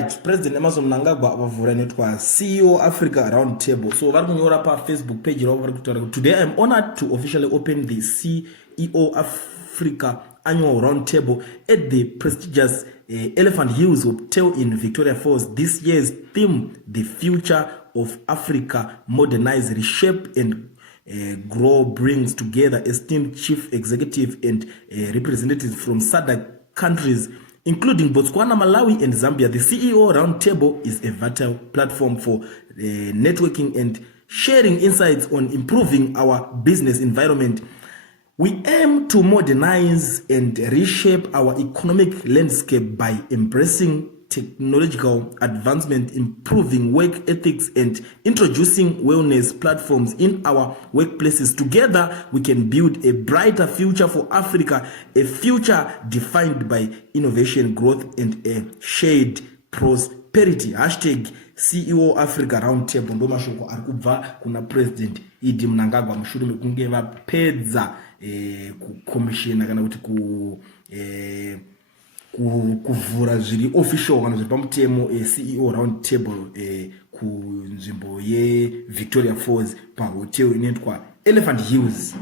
right, President Emerson Mnangagwa avavhura netwa CEO Africa Roundtable. So vari kunyora pa Facebook page ravo vari kutaura kuti today I'm honored to officially open the CEO Africa annual roundtable at the prestigious Elephant Hills Hotel in Victoria Falls. This year's theme, the future of Africa, modernize, reshape and grow, brings together esteemed chief executive and representatives from SADC countries, including Botswana, Malawi, and Zambia. The CEO Roundtable is a vital platform for networking and sharing insights on improving our business environment. We aim to modernize and reshape our economic landscape by embracing technological advancement, improving work ethics, and introducing wellness platforms in our workplaces. Together, we can build a brighter future for Africa, a future defined by innovation, growth, and a shared prosperity. Hashtag CEO Africa Roundtable. Ndo mashoko arikubva kuna President Idi Mnangagwa mushure mekunge vapedza kukomishina kana kuti kuvhura zviri official kana zviri pamutemo CEO Roundtable kunzvimbo yeVictoria Falls pahotel inoitwa Elephant Hills.